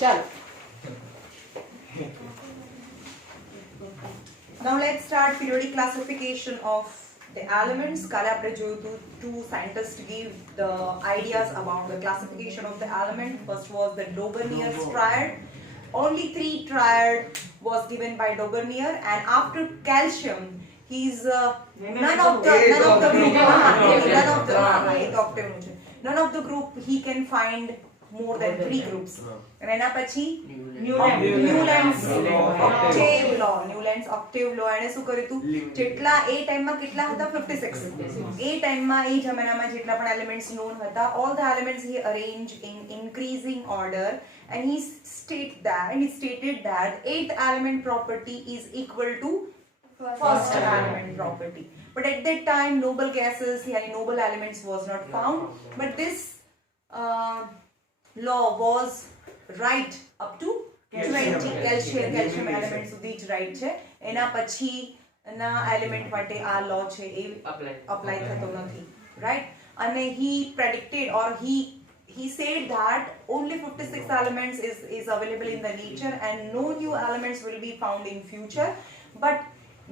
चलो now let's start periodic classification of the elements. કાલે આપણે જોયું હતું two scientists give the ideas about the classification of the element. First was the Daubernier triad. Only 3 triad was given by Daubernier, and after calcium he's none of the group he can find more than 3 groups. And એના પછી ન્યુલેન્ડ્સ Octave લો એને શું કર્યું હતું, જેટલા એ ટાઈમમાં કેટલા હતા 56 એ ટાઈમમાં એ જમાનામાં જેટલા પણ એલિમેન્ટ્સ નોન હતા, all the elements he arranged in increasing order, and he stated that 8th element property is equal to first element property. But at that time noble gases yani noble elements was not found, but this law was right up to 20 calcium elements સુધી જ right છે. એના પછી ના element માટે આ law છે એ apply થતો નથી, right? અને he predicted or he said that only 56 elements is available in the nature and no new elements will be found in future. But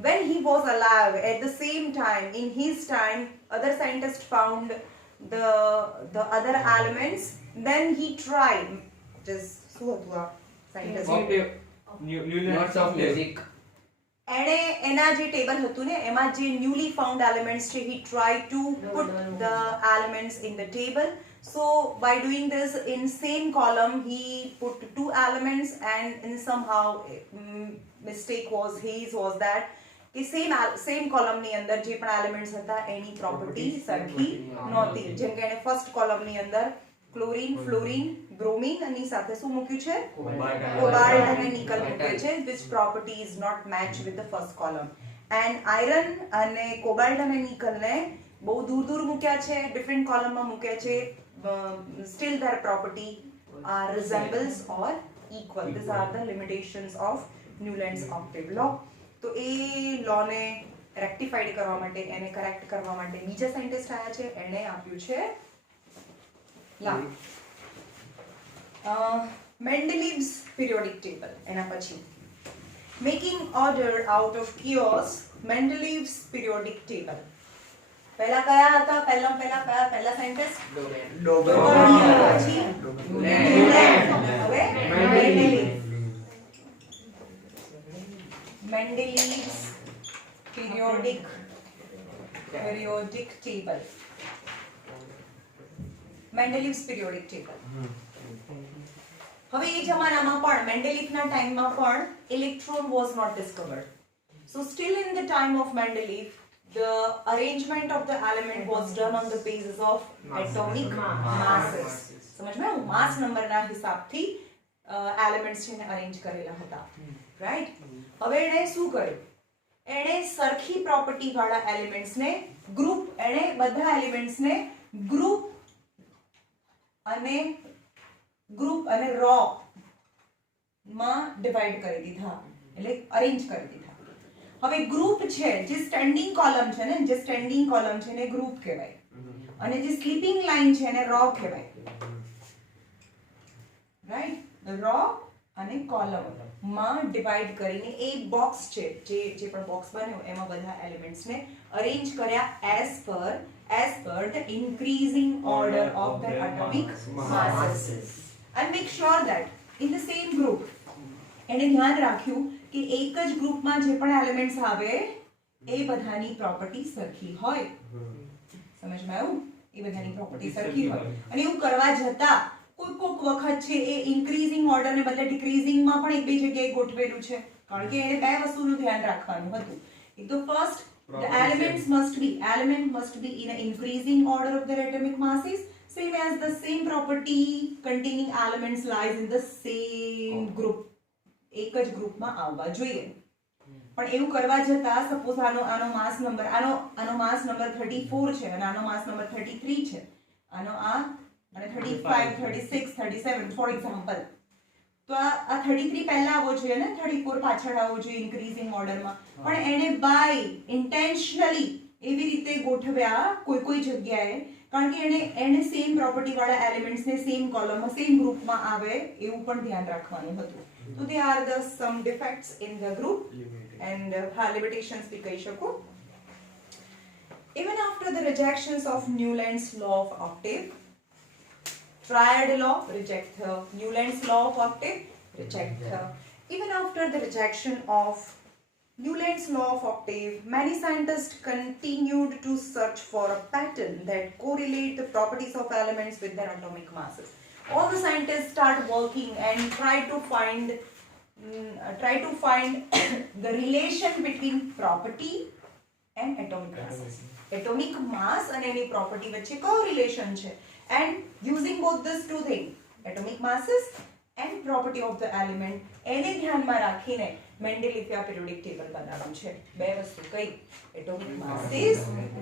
when he was alive, at the same time, in his time, other scientists found the other elements. Then he tried just scientist notes of music. એણે એના જે table હતું ને એમાં જે newly found elements છે, he tried to put the elements in the table. So by doing this, in same column he put 2 elements, and in somehow mistake was that કે same column ની અંદર જે પણ એલિમેન્ટ્સ હતા એની property સરખી નહોતી. જેમ કે એને ફર્સ્ટ કોલમ ની અંદર ક્લોરીન, ફ્લોરીન, બ્રોમીન અને સાથે શું મૂક્યું છે, કોબાલ્ટ અને નિકલ મૂક્યું છે, which property is not matched with the first column. And iron અને કોબાલ્ટ અને નિકલ ને બહુ દૂર દૂર મૂક્યા છે, ડિફરન્ટ કોલમ માં મૂક્યા છે. Still their property resembles or equal. These are the limitations of Newland's octave law. તો એ લો ને રેક્ટિફાઈડ કરવા માટે, એને કરેક્ટ કરવા માટે બીજા સાયન્ટિસ્ટ આયા છે, એને આપ્યું છે Mendeleev's periodic table. એના પછી making order out of chaos, Mendeleev's periodic table. પહેલા કયા હતા, પહેલા સાયન્ટિસ્ટ Daubernier, પછી Newland, હવે Mendeleev's periodic table. Mendeleev's periodic table. હવે એ જમાનામાં પણ મેન્ડેલીફના ટાઈમમાં પણ electron was not discovered. So still in the time of Mendeleev, the arrangement of the element was done on the basis of atomic masses. સમજ માં માસ નંબરના હિસાબથી એલિમેન્ટ્સ છે ને અરેન્જ કરેલા હતા, રાઈટ? હવે એણે શું કર્યું, એણે સરખી પ્રોપર્ટી વાળા એલિમેન્ટ્સ ને ગ્રુપ, એણે બધા એલિમેન્ટ્સ ને ગ્રુપ અને રો માં ડિવાઇડ કરી દીધા, એટલે અરેન્જ કરી દીધા. હવે ગ્રુપ છે, જે સ્ટેન્ડિંગ કોલમ છે ને, જે સ્ટેન્ડિંગ કોલમ છે ને ગ્રુપ કહેવાય, અને જે સ્લીપિંગ લાઈન છે ને રો કહેવાય, રાઈટ? રો અને કોલમ માં ડિવાઇડ કરીને એ બોક્સ છે, જે પણ બોક્સ બન્યો એમાં બધા એલિમેન્ટ્સ ને અરેન્જ કર્યા as per the increasing order of the atomic masses, and make sure that in the same group, એને ધ્યાન રાખ્યું કે એક જ ગ્રુપમાં જે પણ એલિમેન્ટ્સ આવે એ બધાની પ્રોપર્ટી સરખી હોય. સમજમાં આવ્યું? એ બધાની પ્રોપર્ટી સરખી હોય. અને એવું કરવા જતા કોઈક વખત છે એ ઇન્ક્રીઝિંગ ઓર્ડર ને બદલે ડિક્રીઝિંગ માં પણ એક બે જગ્યાએ ગોઠવેલું છે, કારણ કે એને બે વસ્તુનું ધ્યાન રાખવાનું હતું. એક તો first, the element must be in an increasing order of their atomic masses, same as the same property containing elements lies in the same group. એક જ ગ્રુપમાં આવવા જોઈએ. પણ એવું કરવા જતા સપોઝ આનો માસ નંબર 34 છે અને આનો માસ નંબર 33 છે, આનો અને 35, 36, 37 ફોર એક્ઝામ્પલ, તો આ 33 પહેલા આવવો જોઈએ ને 34 પાછળ આવવો જોઈએ ઇન્ક્રીઝિંગ ઓર્ડરમાં, પણ એને બાય ઇન્ટેન્શનલી એવી રીતે ગોઠવ્યા કોઈ કોઈ જગ્યાએ, કારણ કે એને સેમ પ્રોપર્ટી વાળા એલિમેન્ટ્સ ને સેમ કોલમમાં સેમ ગ્રુપમાં આવે એવું પણ ધ્યાન રાખવાનું હતું. તો they are the some defects in the group and હા લિમિટેશન્સ બી કહી શકો. Even after the rejections of Newland's law of octave, triad law reject her, Newland's law of octave reject her. Even after the rejection of Newland's law of octave, many scientists continued to search for a pattern that correlate the properties of elements with their atomic masses. All the scientists start working and try to find the relation between property and atomic masses. Atomic mass and any property વચ્ચે કયો relation છે, and using both these two things, atomic masses and property of the element, એને ધ્યાનમાં રાખીને મેન્ડેલિફિયા periodic table બનાવ્યું છે. બે વસ્તુ કઈ? એટોમિક માસીસ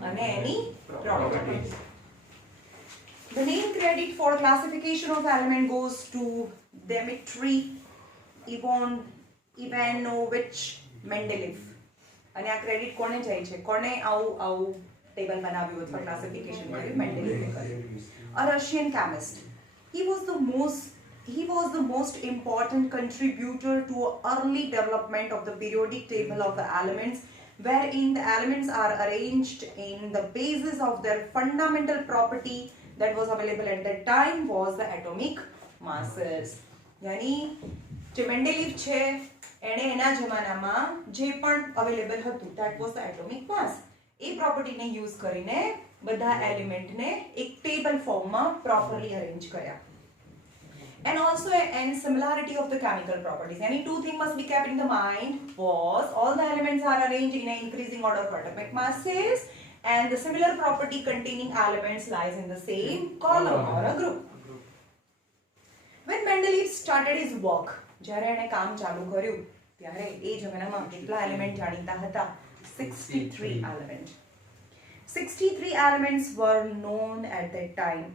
અને એની properties. The name credit for classification of element goes to Dmitry Ivanovich Mendeleev. અને આ ક્રેડિટ કોને જાય છે? કોને આવું ટેબલ બનાવ્યું અથવા ક્લાસિફિકેશન કર્યું? મેન્ડેલિફે કર્યું. A Russian chemist. He was the most important contributor to early development of the periodic table of the elements, wherein the elements are arranged in the basis of their fundamental property that was available at that time was the atomic masses. यानी જે મેન્ડેલિફ છે એણે એના જમાનામાં જે પણ available હતું that was the atomic mass. એ પ્રોપર્ટીને યુઝ કરીને બધા એલિમેન્ટને એક ટેબલ ફોર્મમાં પ્રોપરલી અરેન્જ કર્યા. And also and similarity of the chemical properties. Any two things must be kept in the mind was all the elements are arranged in an increasing order of atomic masses, and the similar property containing elements lies in the same column or a group. When Mendeleev started his work, જ્યારે એણે કામ ચાલુ કર્યું ત્યારે એ જમાનામાં કેટલા element જાણીતા હતા? 63 elements. 63 elements were known at that time.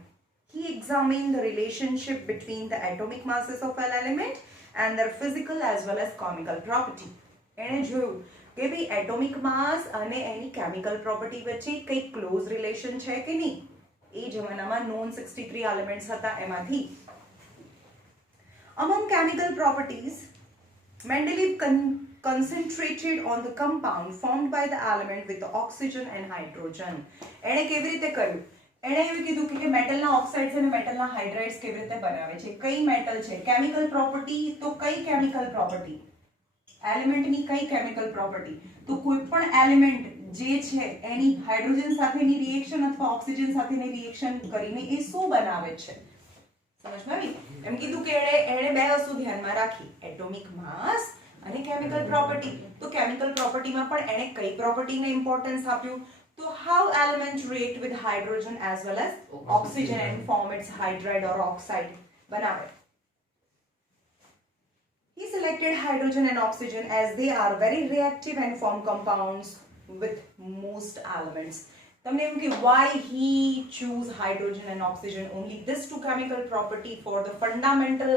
He examined the relationship between the atomic masses of an element and their physical as well as chemical property. એણે જોયું કે ભાઈ એટોમિક માસ અને એની કેમિકલ પ્રોપર્ટી વચ્ચે કંઈ ક્લોઝ રિલેશન છે કે નહીં. એ જમાનામાં નોન 63 એલિમેન્ટ્સ હતા એમાંથી. Among chemical properties, Mendeleev concentrated on the compound formed by the element with the oxygen and hydrogen. એણે કેવી રીતે કર્યું? એણે એવું કીધું કે મેટલના ઓક્સાઇડ્સ અને મેટલના હાઇડ્રાઇડ્સ કેવી રીતે બનાવે છે? કઈ મેટલ છે? કેમિકલ પ્રોપર્ટી તો કઈ કેમિકલ પ્રોપર્ટી? એલિમેન્ટની કઈ કેમિકલ પ્રોપર્ટી? તો કોઈ પણ એલિમેન્ટ જે છે એની હાઇડ્રોજન સાથેની રિએક્શન અથવા ઓક્સિજન સાથેની રિએક્શન કરીને એ શું બનાવે છે? સમજમાં આવી? એમ કીધું કે એણે બે વસ્તુ ધ્યાનમાં રાખી, એટોમિક માસ અને કેમિકલ પ્રોપર્ટી. તો કેમિકલ પ્રોપર્ટીમાં પણ એણે કઈ પ્રોપર્ટીને ઇમ્પોર્ટન્સ આપ્યું? તો how elements react with hydrogen as well as oxygen and form its hydride or oxide બનાવે. He selected hydrogen and oxygen as they are very reactive and form compounds with most elements. તમને એમ કે why he choose hydrogen and oxygen, only this two chemical property for the fundamental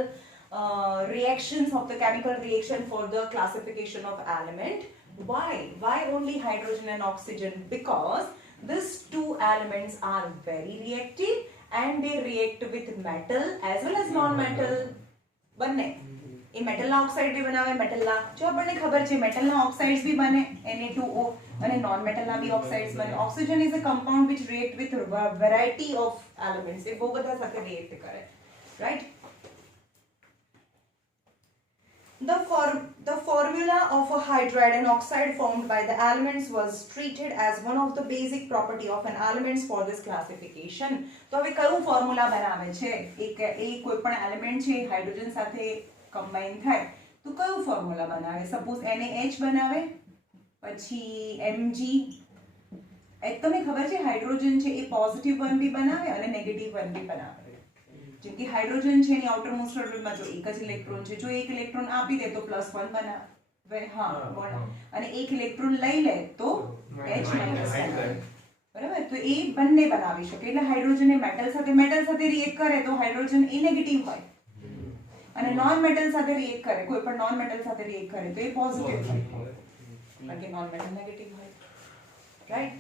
reactions of the chemical reaction for the classification of element. Why only hydrogen and oxygen? Because these two elements are very reactive and they react with metal as well as non-metal. બંને એ મેટલના oxide બી બનાવે, મેટલના જો આપણને ખબર છે મેટલના ઓક્સાઇડ્સ બી બને Na2O અને non મેટલના બી ઓક્સાઇડ્સ બને. Oxygen is a compound which react with variety of elements. એ બહુ બધા સાથે રિએક્ટ કરે, right? The formula of a hydride and oxide formed by the elements was treated as one of the basic property of an elements for this classification. તો હવે કયું formula બનાવે છે? એ કોઈ પણ એલિમેન્ટ છે હાઇડ્રોજન સાથે કમ્બાઈન થાય તો કયું ફોર્મ્યુલા બનાવે? સપોઝ NaH બનાવે, પછી Mg. તમને ખબર છે હાઇડ્રોજન છે એ પોઝિટિવ વન બી બનાવે અને નેગેટિવ વન બી બનાવે. જેમ કે હાઇડ્રોજન છે એની આઉટર મોસ્ટ ઓર્બિટલમાં જો એક જ ઇલેક્ટ્રોન છે, જો એક ઇલેક્ટ્રોન આપી દે તો +1 બનાવે, હા અને એક ઇલેક્ટ્રોન લઈ લે તો H- બનાવે, બરાબર? તો એ બંને બનાવી શકે. એટલે હાઇડ્રોજન એ મેટલ સાથે રિએક્ટ કરે તો હાઇડ્રોજન એ નેગેટિવ હોય અને નોન મેટલ સાથે રિએક્ટ કરે, કોઈ પણ નોન મેટલ સાથે રિએક્ટ કરે તો એ પોઝિટિવ હોય, કારણ કે નોન મેટલ નેગેટિવ હોય, રાઈટ?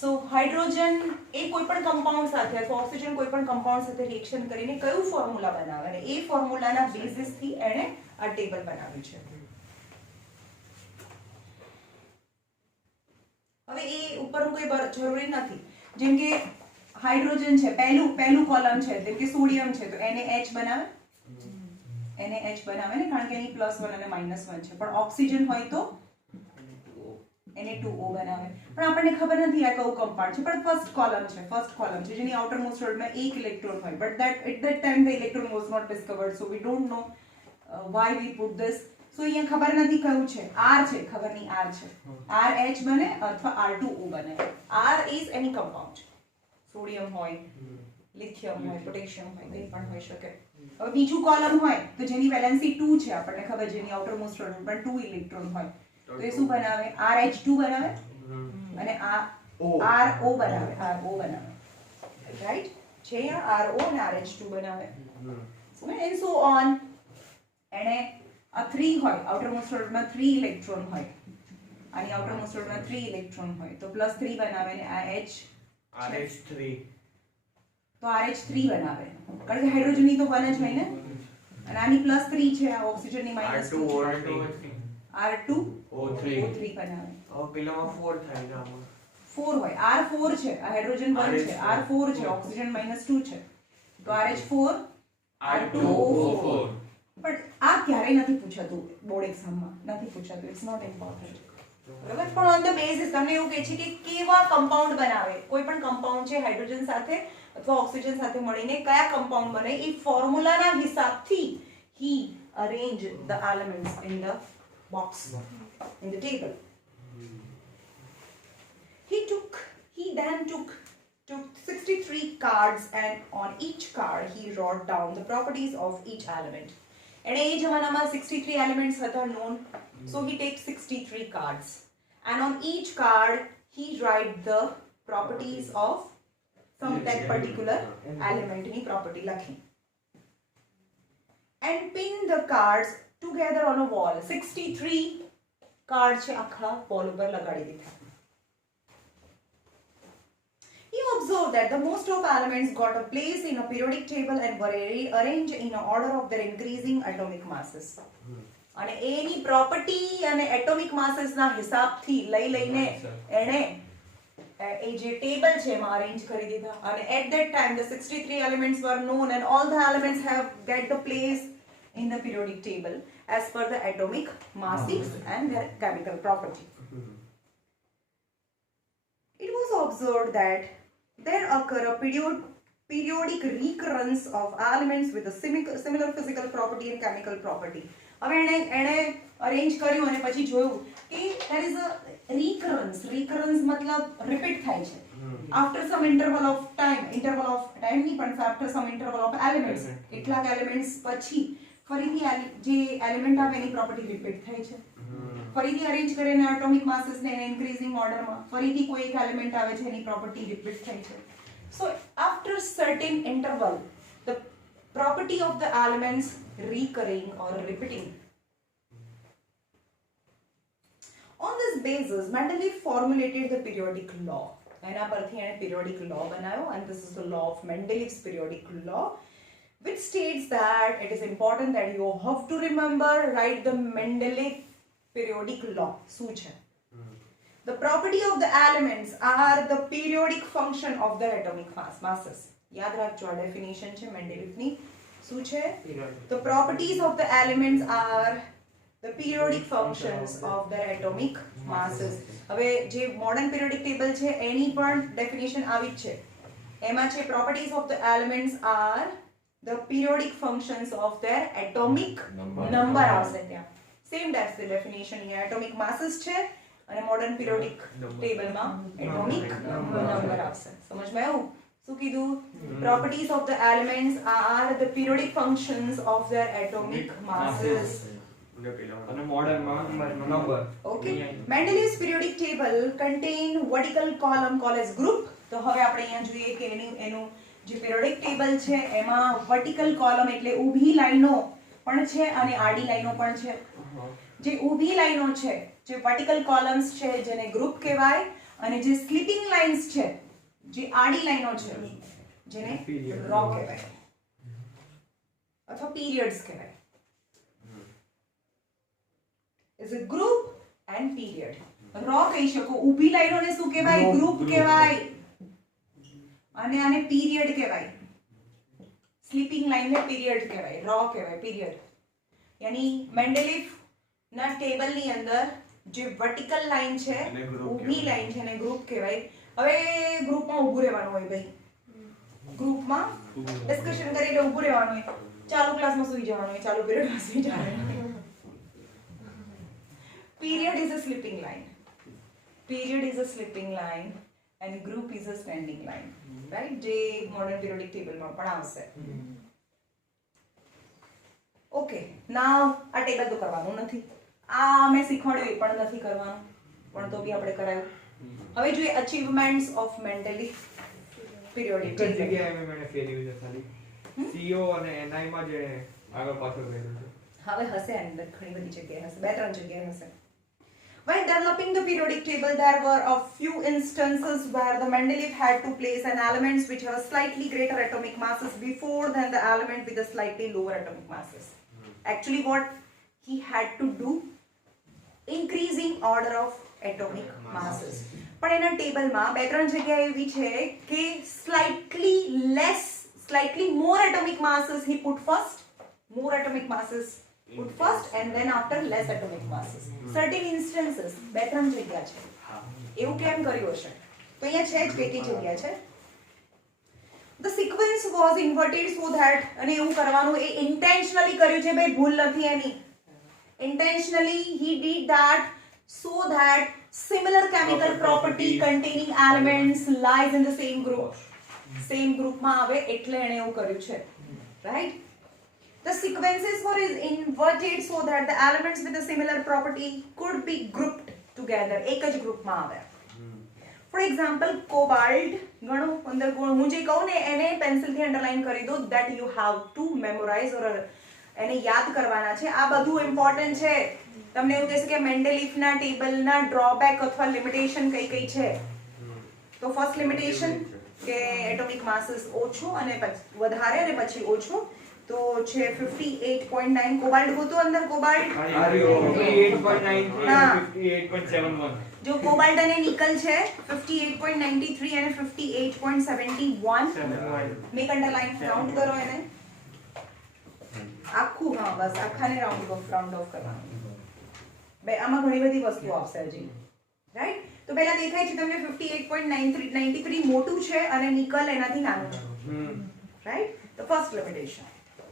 સો હાઇડ્રોજન એ કોઈ પણ કમ્પાઉન્ડ સાથે અથવા ઓક્સિજન કોઈ પણ કમ્પાઉન્ડ સાથે રિએક્શન કરીને કયું ફોર્મ્યુલા બનાવે અને એ ફોર્મ્યુલાના બેઝિસ થી એણે આ ટેબલ બનાવ્યું છે. હવે એ ઉપરનું કોઈ જરૂરી નથી. જેમ કે હાઇડ્રોજન છે, પહેલું કોલમ છે, જેમ કે સોડિયમ છે તો એને H બનાવે, એને H બનાવે ને, કારણ કે એની +1 અને -1 છે. પણ ઓક્સિજન હોય તો એને 2O બનાવે. પણ આપણને ખબર નથી આ કયું કમ્પાઉન્ડ છે, પણ ફર્સ્ટ કોલમ છે જેની આઉટર મોસ્ટ ઓર્બિટમાં એક ઇલેક્ટ્રોન હોય. But that at that time the electron was not discovered, so we don't know why we put this. So અહીંયા ખબર નથી કયું છે. R છે, ખબર નહીં R છે. RH બને અથવા R2O બને. R is any compound. Sodium હોય, લિથિયમ હોય, પોટેશિયમ હોય, કંઈ પણ હોઈ શકે. હવે બીજું કોલમ હોય તો જેની વેલેન્સી 2 છે, આપણને ખબર, જેની આઉટર મોસ્ટ ઓર્બિટમાં 2 ઇલેક્ટ્રોન હોય તો એ શું બનાવે? RH2 બનાવે અને આ RO બનાવે. રાઈટ છે, અહીંયા RO અને RH2 બનાવે. and so on. એને આ 3 હોય, આઉટર મોસ્ટ ઓર્બિટમાં 3 ઇલેક્ટ્રોન હોય, આની આઉટર મોસ્ટ ઓર્બિટમાં 3 ઇલેક્ટ્રોન હોય તો +3 બનાવે અને આ H RH3 તો RH3 બનાવે, કારણ કે હાઇડ્રોજનની તો 1 જ હોય ને, અને આની +3 છે, આ ઓક્સિજનની -2 R2O3 બનાવે. હવે પેલામાં 4 થાય ને, આમાં 4 હોય, R4 છે, આ હાઇડ્રોજન 1 છે, R4 છે, ઓક્સિજન -2 છે તો RH4 R2O4. પણ આ ક્યારેય નથી પૂછાતું બોર્ડ એક્ઝામમાં, નથી પૂછાતું, ઇટ્સ નોટ ઇમ્પોર્ટન્ટ. બરાબર? પણ ઓન ધ બેસિસ તમને એવું કહે છે કે કેવા કમ્પાઉન્ડ બનાવે, કોઈ પણ કમ્પાઉન્ડ છે હાઇડ્રોજન સાથે અથવા ઓક્સિજન સાથે મળીને કયા કમ્પાઉન્ડ બને એ ફોર્મ્યુલાના હિસાબથી he arranged the elements in the box, in the table. He then took 63 cards, and on each card he wrote down the properties of each element. And એ જમાનામાં 63 elements હતા known, so he takes 63 cards, and on each card he write the properties of some that particular element ની property લખી and pin the cards together on a wall. 63 card છે, આખા wall ઉપર લગાડી દીધા. He observed that the most of elements got a place in a periodic table and were arranged in a order of their increasing atomic masses. અને એની property અને atomic માસેસના હિસાબથી લઈને એણે એ જે ટેબલ છે એમાં અરેન્જ કરી દીધા. અને at that time the 63 elements were known and all the elements have get the place in the periodic table as per the atomic masses and their chemical property. It was observed that there occur a periodic recurrence of elements with a similar physical property and chemical property. હવે એણે arrange કર્યું અને પછી જોયું કે there is a recurrence મતલબ repeat થાય છે after some interval of time નહીં પણ after some interval of elements, કેટલાક એલિમેન્ટ્સ પછી ફરીથી જે એલિમેન્ટ આવે એની પ્રોપર્ટી રિપીટ થાય છે. ફરીથી અરેન્જ કરીને એટોમિક માસેસને ઇન્ક્રીઝિંગ ઓર્ડરમાં ફરીથી કોઈ એક એલિમેન્ટ આવે છે એની પ્રોપર્ટી રિપીટ થાય છે. So after certain interval the property of the elements recurring or repeating. On this basis Mendeleev formulated the periodic law. એના પરથી એણે periodic law બનાવ્યો, and this is the law of Mendeleev's periodic law, which states that it is important that you have to remember, write the Mendeleev periodic law. શું છે? The property of the elements are the periodic function of their atomic masses. યાદ રાખજો, આ definition છે મેન્ડેલિવની. શું છે? The properties of the elements are the periodic functions of their atomic masses. હવે જે મોડર્ન periodic table છે એની પણ ડેફિનેશન આવી જ છે. એમાં છે properties of the elements are the periodic functions of their atomic number આવશે ત્યાં. સેમ ડેફિનેશન અહીંયા atomic masses છે અને મોડર્ન periodic table માં atomic number આવશે. સમજમાં આવ્યું? શું કીધું? properties of the elements are the periodic functions of their atomic masses. અને મોડર્નમાં number. Okay. Mendeleev's periodic table contain vertical column called as group. તો હવે આપણે અહીંયા જોઈએ કે એનું જે periodic table છે એમાં vertical column એટલે ઊભી લાઈનો પણ છે અને આડી લાઈનો પણ છે. જે ઊભી લાઈનો છે, જે vertical columns છે જેને ગ્રુપ કહેવાય, અને જે સ્લીપિંગ લાઇન્સ છે, જે આડી લાઈનો છે, જેને રો કહેવાય અથવા પીરિયડ્સ કહેવાય. Is a group and period. Row કહી શકો. ઊભી લાઈનોને શું કહેવાય? ગ્રુપ કહેવાય. અને આને પીરિયડ કહેવાય. સ્લીપિંગ લાઈનને પીરિયડ કહેવાય, રો કહેવાય, પીરિયડ. યાની મેન્ડેલિફ ના ટેબલ ની અંદર જે વર્ટિકલ લાઈન છે, ઊભી લાઈન છે, એને ગ્રુપ કહેવાય. હવે ગ્રુપમાં ઊભું રહેવાનું હોય ભાઈ, ગ્રુપમાં ડિસ્કશન કરીને ઊભું રહેવાનું હોય, ચાલુ ક્લાસમાં સુઈ જવાનું હોય, ચાલુ પીરિયડમાં સુઈ જવાનું. Period is a sleeping line, period is a sleeping line and group is a standing line, right? જે મોડર્ન પીરિયોડિક ટેબલમાં પણ આવશે. ઓકે, નાઉ આ ટેબલ તો કરવાનું નથી, આ અમે શીખવાડ્યું એ પણ નથી કરવાનું, પણ તો બી આપણે કરાયું. હવે જોઈએ અચીવમેન્ટ્સ ઓફ મેન્ડેલિફ પીરિયોડિક એક જ ટેબલ. જગ્યાએ મેં ફેરવ્યું છે ખાલી. CO અને NI માં જે આગળ પાછળ કર્યું છે. હવે હશે અંદર ઘણી બધી જગ્યાએ હશે, 2-3 જગ્યાએ હશે. When developing the periodic table, there were a few instances where the Mendeleev had to place an elements which have a slightly greater atomic masses before than the element with a slightly lower atomic masses. Actually, what he had to do, increasing order of atomic masses. પણ એના ટેબલમાં 2-3 જગ્યા એવી છે કે slightly more atomic masses he put first, more atomic masses put first and then after less atomic masses. Certain instances 2-3 જગ્યા છે. એવું કેમ કર્યું હશે? તો અહીંયા છે જ કઈ જગ્યા છે. The sequence was inverted so that, અને એવું કરવાનું એ intentionally કર્યું છે ભાઈ, ભૂલ નથી એની. Intentionally he did that so that similar chemical property containing elements lies in the same group. Same group માં આવે એટલે એણે એવું કર્યું છે. Right? The sequences were inverted so that the elements with a similar property could be grouped together. એક જ ગ્રુપમાં આવે. For example, cobalt, ગણો અંદર હું જે કહું ને એને પેન્સિલથી અંડરલાઈન કરી દો, that you have to memorize or એને યાદ કરવાના છે. આ બધું ઇમ્પોર્ટન્ટ છે. તમને એવું કહેશે કે મેન્ડેલિફના ટેબલના ડ્રોબેક અથવા લિમિટેશન કઈ કઈ છે. તો ફર્સ્ટ લિમિટેશન કે એટોમિક માસીસ ઓછો અને વધારે અને પછી ઓછો. તો છે 58.9. કોબાલ્ટ ગોતો અંદર. કોબાલ્ટ 58.93 અને 58.71. જો કોબાલ્ટ અને નિકલ છે 58.93 અને 58.71. મેક અંડરલાઈન, રાઉન્ડ કરો એને આખું. હા બસ આખાને રાઉન્ડ ઓફ કરવાનું. બે આમાં ઘણી બધી વસ્તુઓ આવશે હજી, રાઈટ? તો પહેલા દેખાય છે તમને 58.93 મોટું છે અને નિકલ એનાથી નાનું છે, right? The first limitation.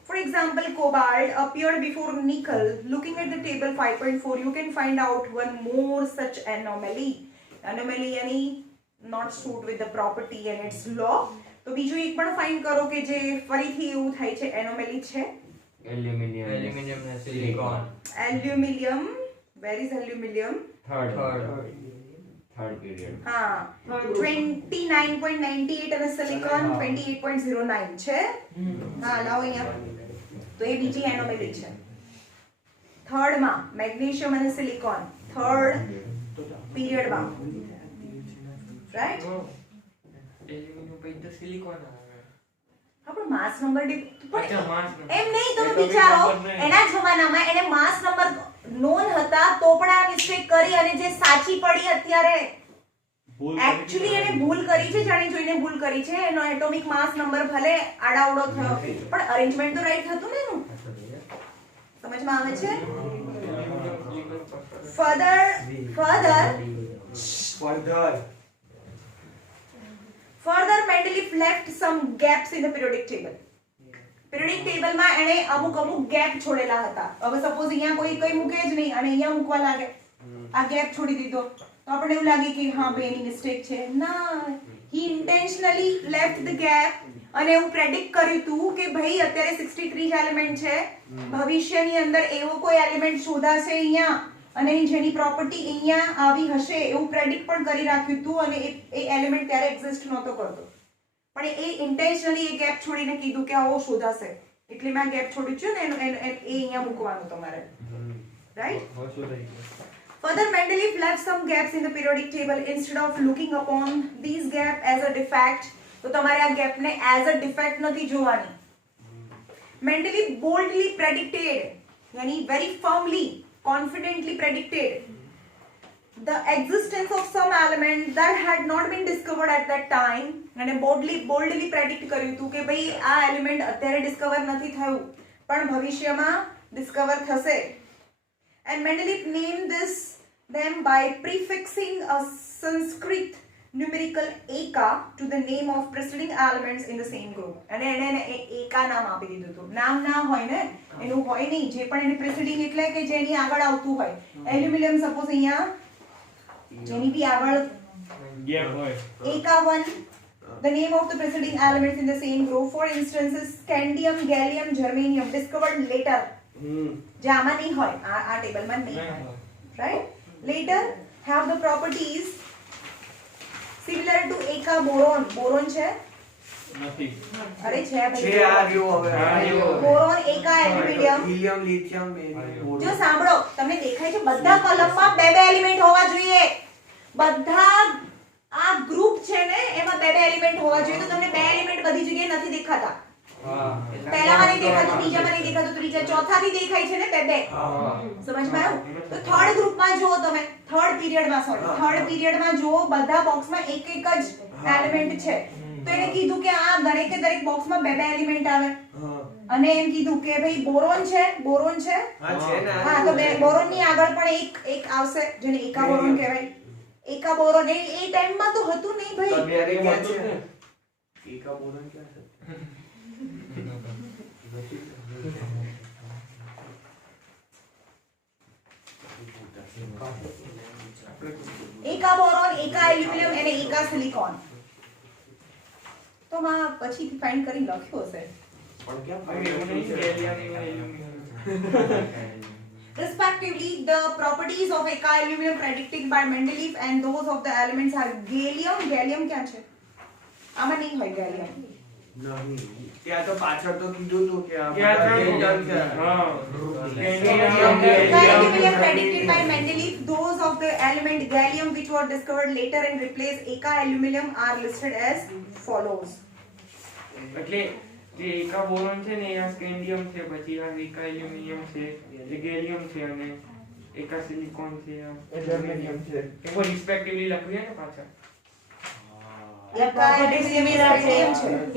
For example, cobalt appeared before nickel. Looking at the table 5.4, you can find out one more such anomaly. Anomaly yani not suit with the property and its law. તો બીજું એક પણ find કરો કે જે ફરીથી એવું થાય છે, એનોમેલી છે. Aluminium and silicon. Aluminium. Where is aluminium? Third period. હા 29.98 અને silicon 28.09 છે. હા લાવો અહીંયા. તો એ બીજી એનોમેલી છે. થર્ડ માં મેગ્નેશિયમ અને સિલિકોન થર્ડ પીરિયડ માં, રાઈટ? એલ્યુમિનિયમ પછી તો સિલિકોન આવે. આપણો માસ નંબર અચ્છા, માસ નંબર. એમ નહીં, તમે Atomic વિચારો number નહીં. એના જમાનામાં એને માસ નંબર નોન હતા તો પણ આ મિસ્ટેક કરી અને જે સાચી પડી અત્યારે એકચ્યુઅલી એને ભૂલ કરી છે, જાણી જોઈને ભૂલ કરી છે. એનો એટોમિક માસ નંબર ભલે આડાવડો થયો પણ અરેન્જમેન્ટ તો રાઈટ હતું ને એનું. સમજમાં આવે છે? Further Mendeleev left some gaps in the periodic table. Periodic table માં એણે અમુક ગેપ છોડેલા હતા. હવે સપોઝ અહીંયા કોઈ કઈ મૂકે જ નહીં અને અહીંયા મૂકવા લાગે, આ ગેપ છોડી દીધો તો આપણને એવું લાગે કે હા ભાઈ એની મિસ્ટેક છે. ના, he intentionally left the gap અને એવું પ્રેડિક્ટ કર્યું હતું કે ભાઈ અત્યારે 63 જ એલિમેન્ટ છે, ભવિષ્યની અંદર એવો કોઈ એલિમેન્ટ શોધાશે અહીંયા અને જેની પ્રોપર્ટી અહીંયા આવી હશે એવું પ્રેડિક્ટ પણ કરી રાખ્યું હતું અને એ એલિમેન્ટ ત્યારે એક્ઝિસ્ટ નહોતો કરતો. પણ એ ઇન્ટેન્શનલી એ ગેપ છોડીને કીધું કે આવો શોધાશે એટલે મેં ગેપ છોડ્યું છે ને એ અહીંયા મૂકવાનું તમારે, right? Further, Mendeleev left some gaps in the periodic table instead of looking upon these gaps as a defect. તો તમારે આ ગેપને as a defect નથી જોવાની. Mendeleev boldly predicted, yani very firmly, confidently predicted the existence of some element that had not been discovered at that time. અને boldly predict કર્યું હતું કે ભાઈ આ એલિમેન્ટ અત્યારે ડિસ્કવર નથી થયું પણ ભવિષ્યમાં ડિસ્કવર થશે. And Mendeleev named them by prefixing a Sanskrit numerical eka to the name of preceding elements in the same group. અને એને એકા નામ આપી દીધું હતું. નામ ના હોય ને, એનું હોય નહીં, જે પણ એની પ્રિસીડિંગ એટલે કે જેની આગળ આવતું હોય. એલ્યુમિનિયમ સપોઝ અહીંયા જેની બી આગળ eka 1, the name of the preceding elements in the same group. For instance, scandium, gallium, germanium discovered later. જે આમાં નહીં હોય, આ ટેબલમાં નહીં હોય, right? Later have the properties similar to eka boron. boron છે નથી. અરે છે ભાઈ, છે આ રહ્યો હવે. boron, eka, aluminium. Helium, lithium, જો સાંભળો, તમને દેખાય છે બધા કોલમમાં બે એલિમેન્ટ હોવા જોઈએ. બધા આ ગ્રુપ છે ને એમાં બે એલિમેન્ટ હોવા જોઈએ. તો તમને બે એલિમેન્ટ બધી જગ્યાએ નથી દેખાતા. પહેલામાં નહીં દેખાતું, બીજામાં નહીં દેખાતું, ત્રીજા ચોથાથી દેખાય છે ને બે. સમજમાં આવ્યું? તો થર્ડ ગ્રુપમાં જુઓ તમે, થર્ડ પીરિયડમાં જુઓ, બધા બોક્સમાં એક જ એલિમેન્ટ છે. તો એને કીધું કે આ દરેકે દરેક બોક્સમાં બે એલિમેન્ટ આવે. અને એમ કીધું કે ભાઈ બોરોન છે. હા, તો બોરોનની આગળ પણ એક આવશે જેને એકા બોરોન કહેવાય. એકા બોરોન એ ટાઈમમાં તો હતું નહીં ભાઈ. એકા બોરોન ક્યાં છે? એકા બોરોન, એકા એલ્યુમિનિયમ અને એકા સિલિકોન. તો માં પછીથી ફાઇન્ડ કરી લખ્યું હશે. Respectively, the properties of eka aluminum predicted by Mendeleev and those of the elements are gallium. gallium ક્યાં છે? આમાં નહીં હોય gallium. નહીં, ત્યાં તો પાછળ તો કીધું હતું કે Eka aluminum predicted by Mendeleev, those of the element gallium which were discovered later and replaced eka aluminum are listed as follows. એટલે જે એકા બોરોન છે ને આ સ્કેન્ડિયમ છે, પછી આ એકા એલ્યુમિનિયમ છે, એ ગેલિયમ છે અને એકા સિલિકોન છે, આ જર્મેનિયમ છે. એ કોઈ રિસ્પેક્ટિવલી લખ્યું છે ને પાછળ. Eka aluminum છે.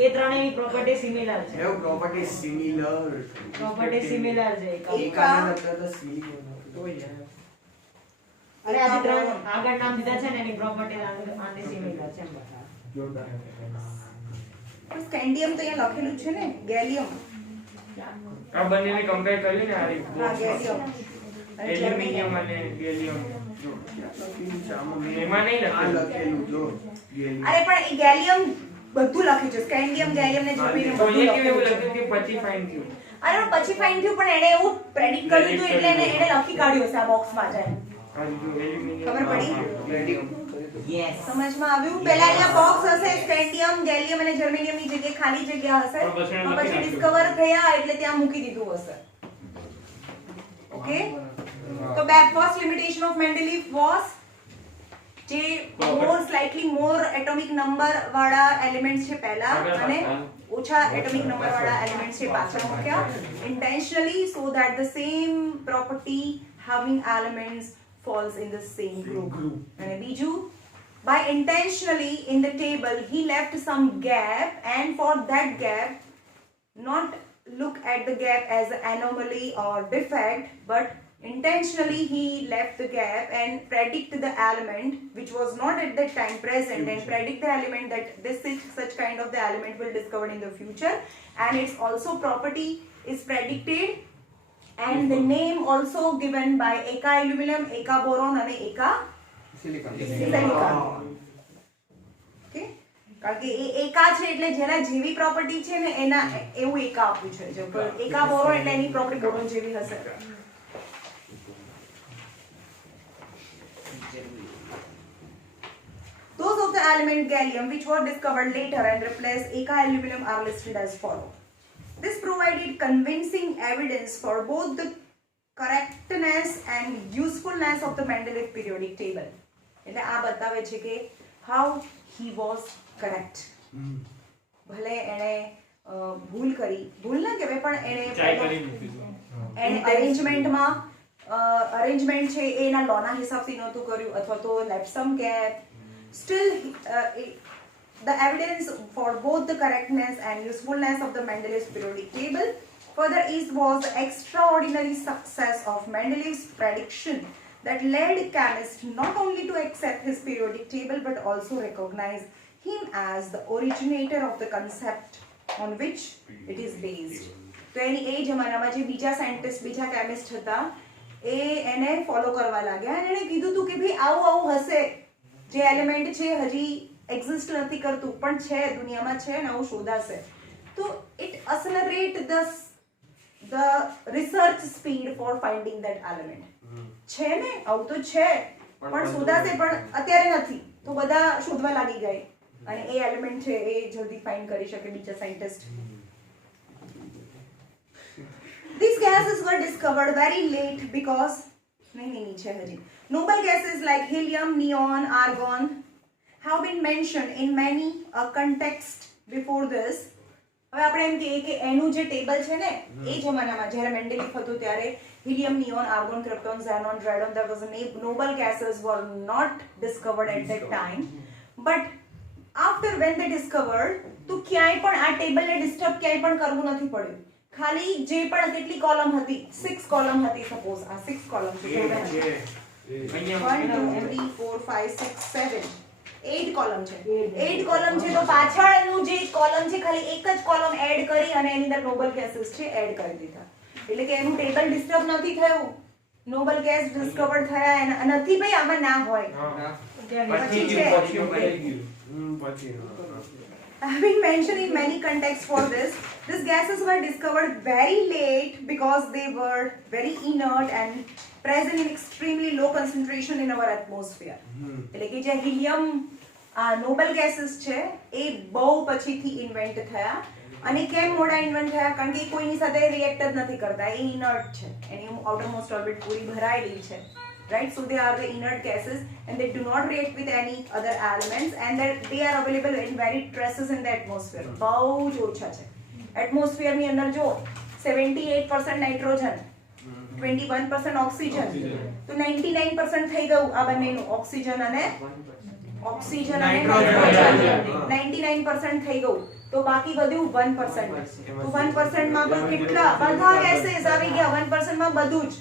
એ ત્રણેયની પ્રોપર્ટી સિમિલર છે. એવું પ્રોપર્ટી સિમિલર પ્રોપર્ટી સિમિલર છે. એકા નતા તો સિલિકોન તો યાર અરે આ ત્રણ આગળ નામ દીધા છે ને એની પ્રોપર્ટી આને સિમિલર છે બધા. જોરદાર. સ્કેન્ડિયમ તો અહીંયા લખેલું છે ને, ગેલિયમ. આ બંનેને કમ્પેર કર્યું ને આ રીતે. હા, ગેલિયમ. એલ્યુમિનિયમ અને ગેલિયમ. જો એમાં નહીં લખેલું. લખેલું જો અરે પણ એ ગેલિયમ બધું લખ્યું છે, સ્કેન્ડિયમ, ગેલિયમ ને જર્મેનિયમ તો બધું એ કેવું લખ્યું લખ્યું છે. કે પછી ફાઇન થયું. અરે પણ પછી ફાઇન થયું, પણ એને એવું પ્રેડિક્ટ કર્યું હતું એટલે એને લખી કાઢ્યું હશે આ બોક્સમાં જાય. આ જો એલ્યુમિનિયમ ખબર પડી? યસ. સમજમાં આવ્યું? પહેલા અહીંયા બોક્સ હશે, સ્કેન્ડિયમ, ગેલિયમ અને જર્મેનિયમની જગ્યાએ ખાલી જગ્યા હશે. પણ પછી ડિસ્કવર થયા એટલે ત્યાં મૂકી દીધું હશે. ઓકે? તો ફર્સ્ટ લિમિટેશન ઓફ મેન્ડેલીવ વોઝ જે સ્લાઇટલી મોર એટોમિક નંબર વાળા એલિમેન્ટ્સ છે પહેલા અને ઓછા એટોમિક નંબર વાળા એલિમેન્ટ્સ છે પાછળ મૂક્યા intentionally so that the same property having elements falls in the same group. અને બીજું, by intentionally in the table he left some gap and for that gap not look at the gap as an anomaly or defect but intentionally he left the gap and predict the element which was not at that time present and predict the element that this is such kind of the element will discovered in the future and its also property is predicted and the name also given by eka aluminum, eka boron and eka silicon. okay કારણ કે એ એકા છે એટલે જેના જેવી property છે ને એના એવું એકા આપ્યું છે. જો એકા બોરોન એટલે એની પ્રોપર્ટી બોરોન જેવી હશે. Those of the element gallium which were discovered later and replaced eka aluminum are listed as follows. This provided convincing evidence for both the correctness and usefulness of the Mendeleev periodic table. એટલે આ બતાવે છે કે how he was correct. ભલે એણે ભૂલ ના કહેવાય પણ એણે અરેન્જમેન્ટ છે એના લોના હિસાબથી નહોતું કર્યું અથવા તો left some gap. Still the evidence for both the correctness and usefulness of the Mendeleev's periodic table further was the extraordinary success of Mendeleev's prediction that led chemists not only to accept his periodic table but also recognize him as the originator of the concept on which it is based. તો એની એ જમાનામાં જે બીજા scientist બીજા chemist હતા એને follow કરવા લાગ્યા અને એણે કીધું હતું કે ભાઈ આવું હશે જે એલિમેન્ટ છે હજી એક્ઝિસ્ટ નથી કરતું પણ છે દુનિયામાં છે ને આવું શોધાશે. તો it accelerate the research speed for finding that element. છે ને આવું તો છે પણ શોધાશે પણ અત્યારે નથી તો બધા શોધવા લાગી ગઈ અને એ એલિમેન્ટ છે એ જલ્દી ફાઇન્ડ કરી શકે બીજા scientist. These gases were discovered very late because noble gases like helium, neon, argon have been mentioned in many contexts before this. હવે આપણે એમ કહીએ કે એનું જે ટેબલ છે ને એ જમાનામાં જ્યારે મેન્ડેલીફ હતું ત્યારે helium, neon, argon, krypton, xenon, radon, there was a noble gases were not discovered at that time. But after when they discovered તો ક્યાંય પણ આ ટેબલને ડિસ્ટર્બ ક્યાંય પણ કરવું નથી પડ્યું. ખાલી જે પણ કેટલી કોલમ હતી 6 કોલમ હતી સપોઝ આ 6 કોલમ છે 1 2 3 4 5 6 7 8 કોલમ છે 8 કોલમ છે તો પાછળનું જે કોલમ છે ખાલી એક જ કોલમ એડ કરી અને એની અંદર નોબલ ગેસીસ છે એડ કરી દીધા એટલે કે એનું ટેબલ ડિસ્ટર્બ નથી થયું. નોબલ ગેસ ડિસ્કવર થયા નથી ભાઈ આમાં ના હોય પછી છે. have been mentioned in many contexts for this. These gases were discovered very late because they were very inert and present in extremely low concentration in our atmosphere. એટલે કે જે હિલિયમ નોબલ ગેસીસ છે એ બહુ પછીથી invent થયા અને કેમ મોડા ઇન્વેન્ટ થયા કારણ કે કોઈની સાથે રિએક્ટ જ નથી કરતા એ ઇનર્ટ છે એની આઉટરમોસ્ટ ઓર્બિટ પૂરી ભરાયેલી છે. Right, so they are the inert gases and they do not react with any other elements and that they are available in very traces in the atmosphere. બહુ જ ઓછા છે એટમોસ્ફિયર ની અંદર જો 78% નાઇટ્રોજન 21% ઓક્સિજન તો 99% થઈ ગયું આ બંનેનું ઓક્સિજન અને નાઇટ્રોજન 99% થઈ ગયું તો બાકી બધું 1% તો 1% માં કેટલા બધા ગેસીસ આવી ગયા 1% માં બધું જ.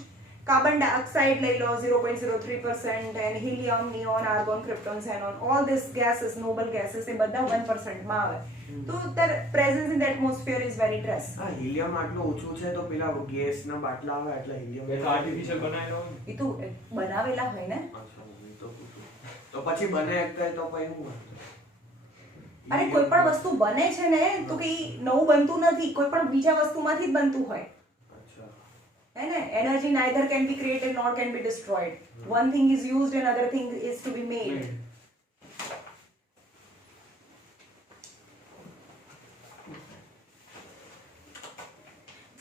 Carbon dioxide લઈ લો 0.03% and helium, neon, argon, krypton, xenon, all these gases, noble gases એ બધા 1% માં આવે. તો their presence in the atmosphere is very trace. Helium આટલું ઓછું છે તો પેલા ગેસ ના બાટલા આવે એટલે હિલિયમ એ તો આર્ટિફિશિયલ બનાવેલો હોય એ તો બનાવેલા હોય ને તો પછી બને તો પછી હું અરે કોઈ પણ વસ્તુ બને છે ને તો કે નવું બનતું નથી કોઈ પણ બીજા વસ્તુમાંથી જ બનતું હોય. Energy neither can be created nor can be destroyed. One thing is used and other thing is to be made.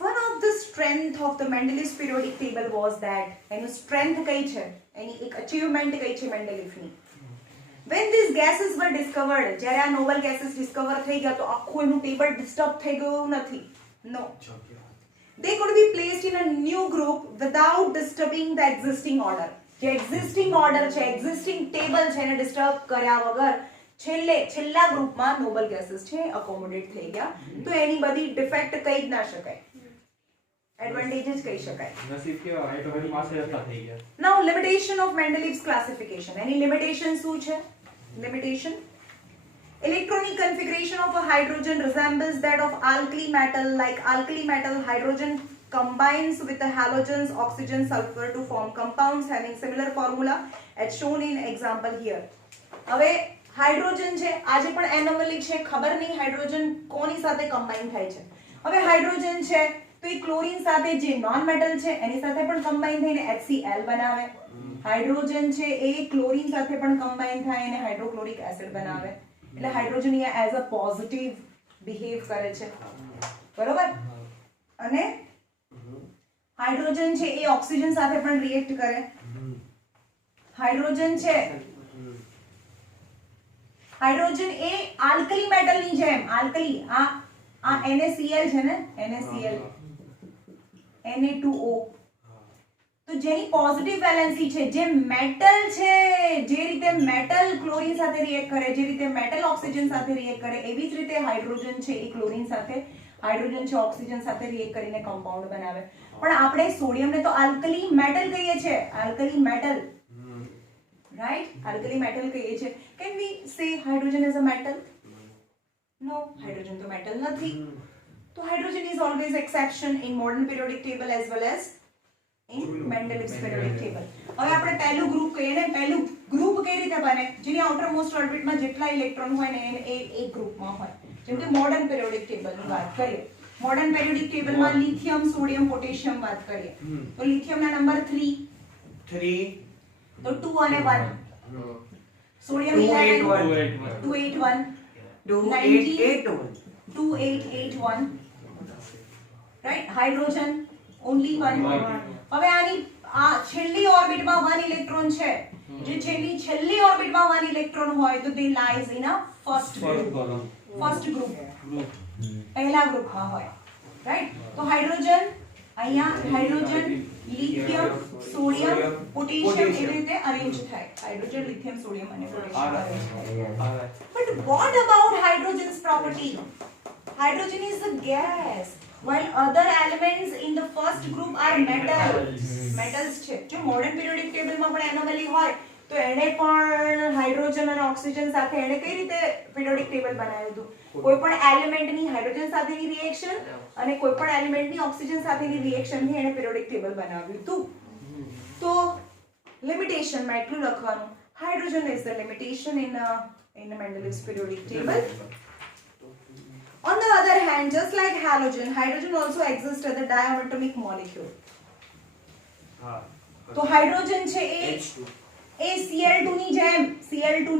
One of the strength of the Mendeleev's periodic table was that એનું strength કઈ છે એની એક achievement કઈ છે મેન્ડેલીફની. When these gases were discovered જ્યારે આ Nobel gases discover થઈ ગયા તો આખું એનું ટેબલ ડિસ્ટર્બ થઈ ગયું નથી. No. They could be placed in a new group without disturbing the existing order. જે existing order છે existing table છે એને disturb કર્યા વગર છેલ્લા ગ્રુપમાં નોબલ ગેસીસ છે accommodate થઈ ગયા તો એની બધી ડિફેક્ટ કહી જ ના શકાય એડવાન્ટેजेस કહી શકાય. નસીબ કેવા હાઇડ્રોજન પાસે હતા થઈ ગયા. Now limitation of Mendeleev's classification. Any limitation શું છે? Limitation electronic configuration of a hydrogen resembles that of alkali metal. Like alkali metal, hydrogen combines with the halogens oxygen sulfur to form compounds having similar formula as shown in example here. હવે hydrogen છે આજે પણ anomaly છે ખબર નહીં hydrogen કોની સાથે combine થાય છે. હવે હાઇડ્રોજન છે તો એ ક્લોરીન સાથે જે નોન મેટલ છે એની સાથે પણ કમ્બાઈન થઈને HCl બનાવે. હાઇડ્રોજન છે એ ક્લોરીન સાથે પણ કમ્બાઈન થાય અને હાઇડ્રોક્લોરિક એસિડ બનાવે. એટલે hydrogen as a positive behave કરે છે બરોબર. અને હાઇડ્રોજન છે એ ઓક્સિજન સાથે પણ રિએક્ટ કરે. હાઇડ્રોજન છે, હાઇડ્રોજન એ આલ્કલી મેટલની જેમ, આલ્કલી આ NaCl છે ને, NaCl Na2O, તો જેની પોઝિટિવ વેલેન્સી છે, જે મેટલ છે, જે રીતે મેટલ ક્લોરીન સાથે રિએક્ટ કરે, જે રીતે મેટલ ઓક્સિજન સાથે રિએક્ટ કરે, એવી જ રીતે હાઇડ્રોજન છે એ ક્લોરીન સાથે, હાઇડ્રોજન છે ઓક્સિજન સાથે રિએક્ટ કરીને કમ્પાઉન્ડ બનાવે. પણ આપણે સોડિયમને તો આલ્કલી મેટલ કહીએ છીએ, alkali metal, right, alkali metal કહીએ છીએ. Can we say hydrogen is a metal? No, hydrogen તો મેટલ નથી. તો hydrogen is always exception in modern periodic table as well as in Mendeleev's periodic table. હવે આપણે પહેલું ગ્રુપ કહીએ ને, પહેલું ગ્રુપ કઈ રીતે બને? જેની આઉટર મોસ્ટ ઓર્બિટમાં જેટલા ઇલેક્ટ્રોન હોય ને એ એક ગ્રુપમાં હોય. જેમ કે મોડર્ન પીરિયોડિક ટેબલની વાત કરીએ, મોડર્ન પીરિયોડિક ટેબલમાં લિથિયમ, સોડિયમ, પોટેશિયમ વાત કરીએ તો લિથિયમના નંબર 3 તો 2 અને 1, સોડિયમ 11 281 2881, રાઈટ. Hydrogen only 1. હવે આની આ છેલ્લી ઓર્બિટમાં 1 ઇલેક્ટ્રોન છે, જે છેલ્લી ઓર્બિટમાં 1 ઇલેક્ટ્રોન હોય તો તે lies in a first group, પહેલા ગ્રુપમાં હોય, રાઈટ. તો હાઇડ્રોજન અહીંયા હાઇડ્રોજન, લિથિયમ, સોડિયમ, પોટેશિયમ એવી રીતે અરેન્જ થાય. હાઇડ્રોજન, લિથિયમ, સોડિયમ અને પોટેશિયમ અરેન્જ થાય. But what about hydrogen's property? Hydrogen is a gas, while other elements in the first group are metals છે. જો મોડર્ન પીરિયોડિક ટેબલમાં પણ એનોમલી હોય તો એને પણ હાઇડ્રોજન અને ઓક્સિજન સાથે એને કઈ રીતે પીરિયોડિક ટેબલ બનાવ્યું હતું? કોઈ પણ એલિમેન્ટની હાઇડ્રોજન સાથેની રિએક્શન અને કોઈ પણ એલિમેન્ટની ઓક્સિજન સાથેની રિએક્શનથી એને પીરિયોડિક ટેબલ બનાવ્યું હતું. તો લિમિટેશનમાં એટલું લખવાનું, hydrogen is the limitation in Mendeleev's periodic table. On the other hand, just like halogen, hydrogen also exists as a diatomic molecule. તો હાઇડ્રોજન છે એ Cl2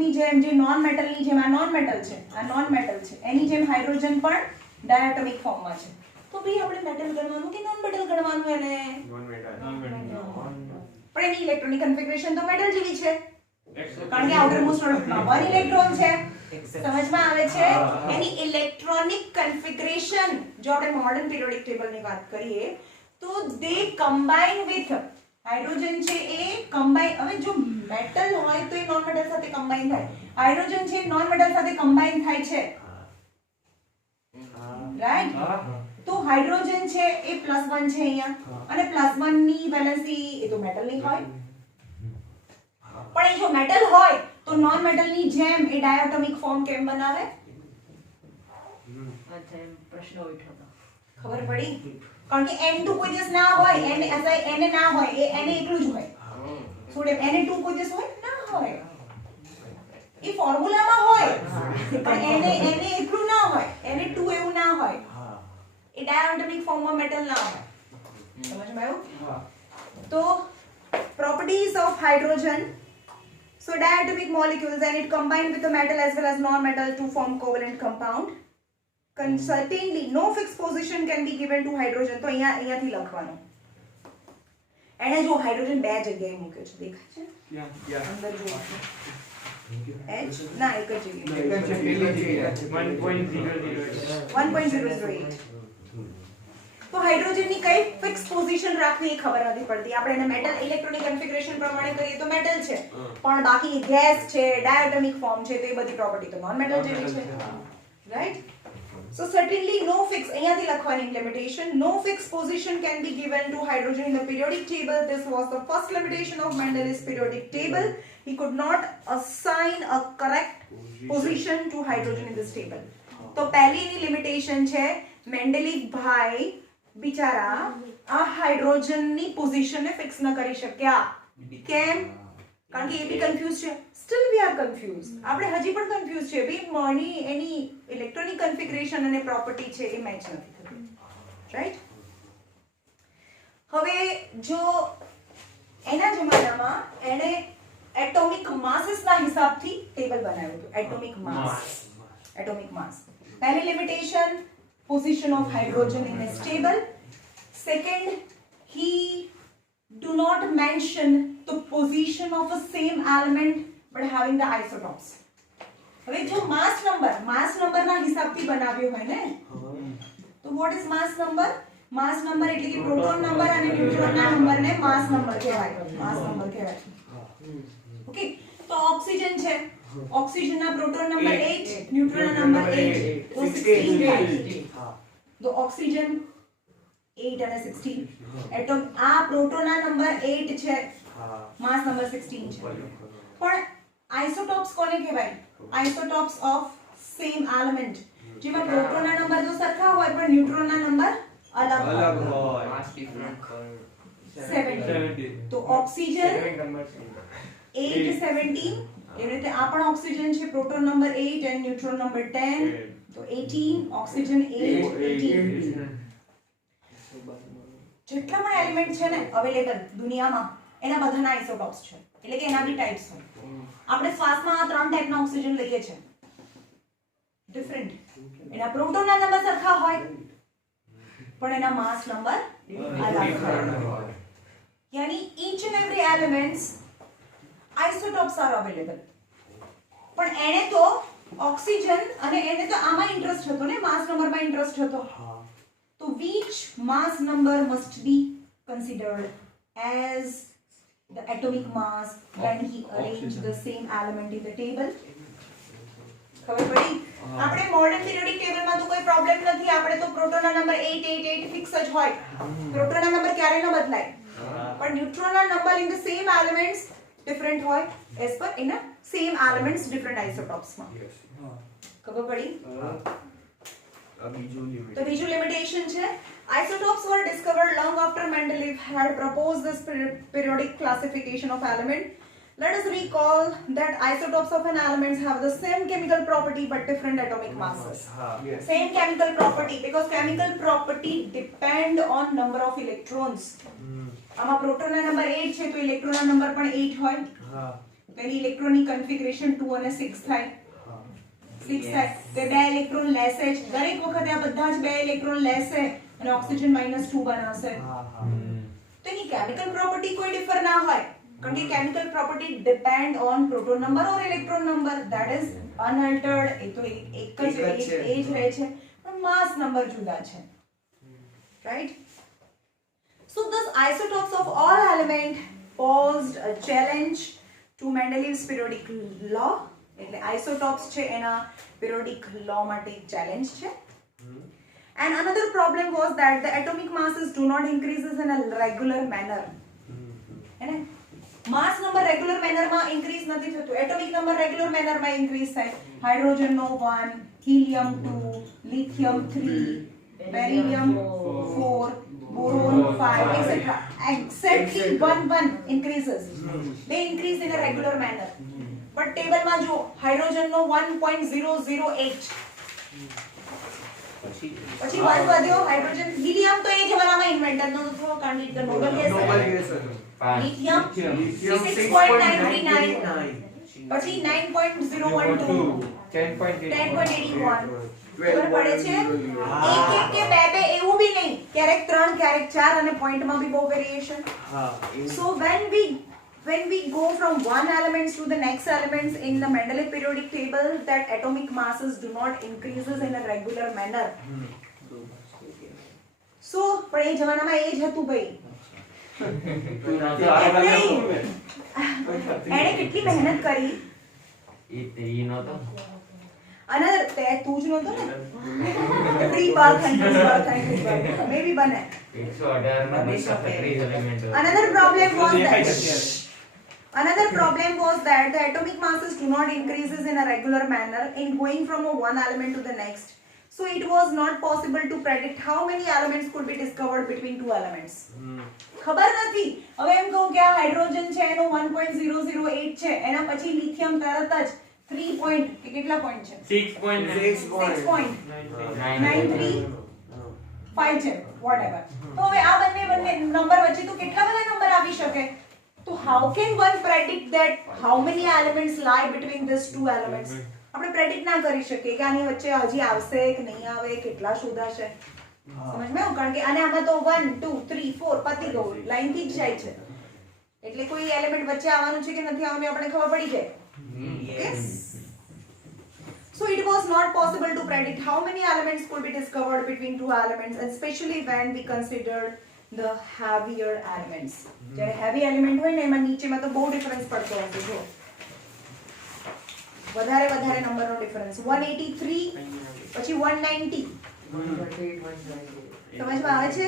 ની જેમ જે નોન મેટલની જેમ, આ નોન મેટલ છે, આ નોન મેટલ છે, એની જેમ હાઇડ્રોજન પણ ડાયાટોમિક ફોર્મમાં છે. તો ભાઈ આપણે મેટલ ગણવાનું કે નોન મેટલ ગણવાનું એને? પણ એની ઇલેક્ટ્રોનિક કન્ફિગરેશન તો મેટલ જેવી છે, કારણ કે આઉટર મોસ્ટ ઓર્બિટમાં 1 ઇલેક્ટ્રોન છે. સમજમાં આવે છે? એની ઇલેક્ટ્રોનિક કન્ફિગરેશન, જો આપણે મોડર્ન પીરિયોડિક ટેબલની વાત કરીએ તો દે કમ્બાઇન વિથ હાઇડ્રોજન છે એ કમ્બાઇન. હવે જો મેટલ હોય તો એ નોન મેટલ સાથે કમ્બાઇન થાય, હાઇડ્રોજન છે નોન મેટલ સાથે કમ્બાઇન થાય છે, રાઈટ. તો હાઇડ્રોજન છે એ +1 છે અહીંયા, અને +1 ની વેલેન્સી એ તો મેટલ ની હોય. પણ એ જો મેટલ હોય તો નોન મેટલની જેમ એ ડાયાટોમિક ફોર્મ કેમ બનાવે? અચ્છા, એમ પ્રશ્ન ઉઠ્યો હતો. ખબર પડી? કારણ કે N2 કોઈ દિવસ ના હોય, Na ના હોય, એ Na એકલું જ હોય. સોડિયમ Na2 કોઈ દિવસ હોય ના હોય, એ ફોર્મ્યુલામાં હોય પણ Na એકલું ના હોય, Na2 એવું ના હોય, એ ડાયાટોમિક ફોર્મમાં મેટલ ના હોય. સમજમાં આવ્યું? તો properties of hydrogen. So diatomic molecules, and it combined with the metal as well as non-metal to form covalent compound. Certainly no fixed position can be given to hydrogen. તો અહીંયાથી લખવાનું. એને જો હાઇડ્રોજન બે જગ્યાએ મૂક્યો છે, દેખાય છે? અંદર જો H ના એક જ જગ્યાએ 1.008. તો હાઇડ્રોજનની કઈ ફિક્સ પોઝિશન રાખવી એ ખબર નથી પડતી. આપણે એને મેટલ ઇલેક્ટ્રોનિક કન્ફિગરેશન પ્રમાણે કરીએ તો મેટલ છે, પણ બાકી ગેસ છે, ડાયાટોમિક ફોર્મ છે, તે બધી પ્રોપર્ટી તો નોન મેટલ જેવી છે, right. So certainly no fix, અહીંયાથી લખવાની limitation, no fixed position can be given to hydrogen in the periodic table. This was the first limitation of Mendeleev's periodic table. He could not assign a correct position to hydrogen in this table. તો પહેલી એની limitation છે, મેન્ડેલીવ ભાઈ બિચારા આ હાઇડ્રોજનની પોઝિશનને fix ન કરી શક્યા. કેમ? કારણ કે એ બી કન્ફ્યુઝ છે. Steel we are confuse. આપણે હજી પણ કન્ફ્યુઝ છે ભાઈ, એની ઇલેક્ટ્રોનિક કન્ફિગરેશન અને પ્રોપર્ટી છે એ મેચ નથી થતી, રાઈટ. હવે જો એના જમાનામાં એણે એટોમિક માસીસના હિસાબથી ટેબલ બનાવ્યું હતું. એટોમિક માસ. પહેલી limitation, position of hydrogen in this table. Second, he do not mention the position of a same element but having the isotopes. હવે જો માસ નંબરના હિસાબથી બનાવ્યો હોય ને, તો what is mass number? Mass number એટલે કે પ્રોટોન નંબર અને ન્યુટ્રોનના નંબરને માસ નંબર કહેવાય. ઓકે, તો ઓક્સિજન છે, ઓક્સિજનના પ્રોટોન નંબર 8, ન્યુટ્રોનના નંબર 8, તો 16 થાય. તો ઓક્સિજન 8 અને 16, એટમ આ પ્રોટોનના નંબર 8 છે, માસ નંબર 16 છે. પણ આઇસોટોપ્સ કોને કહેવાય? આઇસોટોપ્સ ઓફ સેમ એલિમેન્ટ, જેમાં પ્રોટોનના નંબર તો સરખા હોય પણ ન્યુટ્રોનના નંબર અલગ હોય. માસ ડિફરન્ટ 70. તો ઓક્સિજન 8 17, એવી રીતે આ પણ ઓક્સિજન છે, પ્રોટોન નંબર 8 અને ન્યુટ્રોન નંબર 10, તો 18. ઓક્સિજન 8 18. જેટલા પણ એલિમેન્ટ છે ને અવેલેબલ દુનિયામાં, એના બધાના આઇસોટોપ્સ છે, એટલે કે એના બી ટાઈપ્સ હોય. આપણે શ્વાસમાં આ 3 ટાઈપના ઓક્સિજન લઈએ છે, ડિફરન્ટ. એના પ્રોટોનના નંબર સરખા હોય પણ એના માસ નંબર અલગ હોય. યાની each and every elements isotopes are available. પણ એને તો ઓક્સિજન અને એને તો આમાં ઇન્ટરેસ્ટ હતો ને, માસ નંબરમાં ઇન્ટરેસ્ટ હતો. તો which mass number must be considered as the atomic mass when he arranged the same element in the table? ખબર પડી? આપણે મોડર્ન પીરિયોડિક ટેબલમાં તો કોઈ પ્રોબ્લેમ નથી, આપણે તો પ્રોટોનના નંબર 8 8 8 ફિક્સ જ હોય, પ્રોટોનના નંબર ક્યારે ન બદલાય. પણ ન્યુટ્રોનના number in the same elements different હોય as per in same elements different આઇસોટોપ્સમાં. ખબર પડી? તો બીજું લિમિટેશન છે, isotopes were discovered long after Mendeleev had proposed this periodic classification of element. Let us recall that isotopes of an element have the same chemical property but different atomic masses. Same chemical property, because chemical property depend on number of electrons. આમાં પ્રોટોનના number 8 છે તો ઇલેક્ટ્રોનના number પણ 8 હોય. તેની ઇલેક્ટ્રોનની configuration 2 અને 6 થાય. 6 થાય તો 2 ઇલેક્ટ્રોન લેશે જ, દરેક વખતે આ બધા જ 2 ઇલેક્ટ્રોન લેશે અને ઓક્સિજન -2 બનાવશે. તો એની કેમિકલ પ્રોપર્ટી કોઈ ડિફર ના હોય, કારણ કે chemical property depend on proton number or electron number, that is unaltered. એ તો એક જ એ જ રહે છે, પણ માસ નંબર જુદા છે, right? So thus isotopes of all element posed a challenge to Mendeleev's periodic law. એટલે isotopes છે એના periodic law માટે એક challenge છે. And another problem was that the atomic masses do not increases in a regular manner. એને માસ number regular મેનરમાં increase નથી થતું, atomic number regular મેનરમાં increase થાય. હાઇડ્રોજનનો 1, helium 2, lithium 3, beryllium 4, boron 5, etc. Exactly 1 increases. They increase in a regular manner. But table માં જો હાઇડ્રોજનનો 1.008, પછી 1 વધ્યો hydrogen. Helium તો એ જમાનામાં ઇન્વેન્ટર નો હતો, કારણ કે નોબેલ ગેસ હતો. લિથિયમ 6.939, પછી 9.012, 10.81. ખબર પડે છે? એક કે બે એવું બી નહીં, ક્યારેક 3 ક્યારેક 4 અને પોઈન્ટમાં બી બહુ variation. So when we go from one elements to the next elements in the Mendeleev periodic table, that atomic masses do not increases in a regular manner. So પણ એ જમાનામાં એ જ હતું ભાઈ. એણે કેટલી મહેનત કરી. અને તે તું જ નહોતો ને, ફ્રી બર્થ મે બી બને. Another problem was that the atomic masses do not increases in a regular manner in going from one element to the next. So it was not possible to predict how many elements could be discovered between two elements. ખબર નથી. હવે એમ કહું કે આ hydrogen છે એનો 1.008 છે, એના પછી લિથિયમ તરત જ 3 પોઈન્ટ કે કેટલા પોઈન્ટ છે? 6.93 છે, whatever. તો હવે આ બંને નંબર વચ્ચે તો કેટલા બધા નંબર આવી શકે? તો how can one predict that how many elements lie between these two elements? આપણે પ્રેડિક્ટ ના કરી શકીએ કે આની વચ્ચે હજી આવશે કે નહીં આવે, કેટલા શોધાશે. સમજમાં કારણ કે આને આમાં તો 1 2 3 4 પતી ગયું લાઈન થી જ જાય છે એટલે કોઈ એલિમેન્ટ વચ્ચે આવવાનું છે કે નથી આવવાનું આપણે ખબર પડી જાય yes so it was not possible to predict how many elements could be discovered between two elements and especially when we considered the heavier elements જ્યારે heavy element હોય ને એમાં નીચેમાં તો બહુ ડિફરન્સ પડતો હશે જો વધારે નંબરનો ડિફરન્સ 183 પછી 190 સમજમાં આવે છે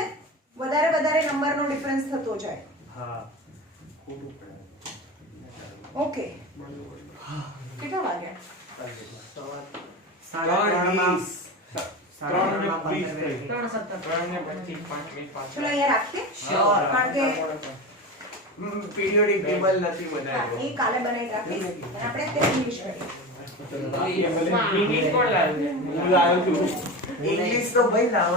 વધારે નંબરનો ડિફરન્સ થતો જાય હા ઓકે કેટલા વાગ્યા 3:20 ચલો અહીંયા રાખીએ Sure. કારણ કે પીરિયોડિક ટેબલ નથી હા, બનાવ્યો એ કાલે બનાવી રાખીશ અને આપણે અત્યારે ફિનિશ કરીએ ઇંગ્લિશ કોણ લાવ્યું છે? હું લાવ્યો છું ઇંગ્લિશ તો ભાઈ લાવ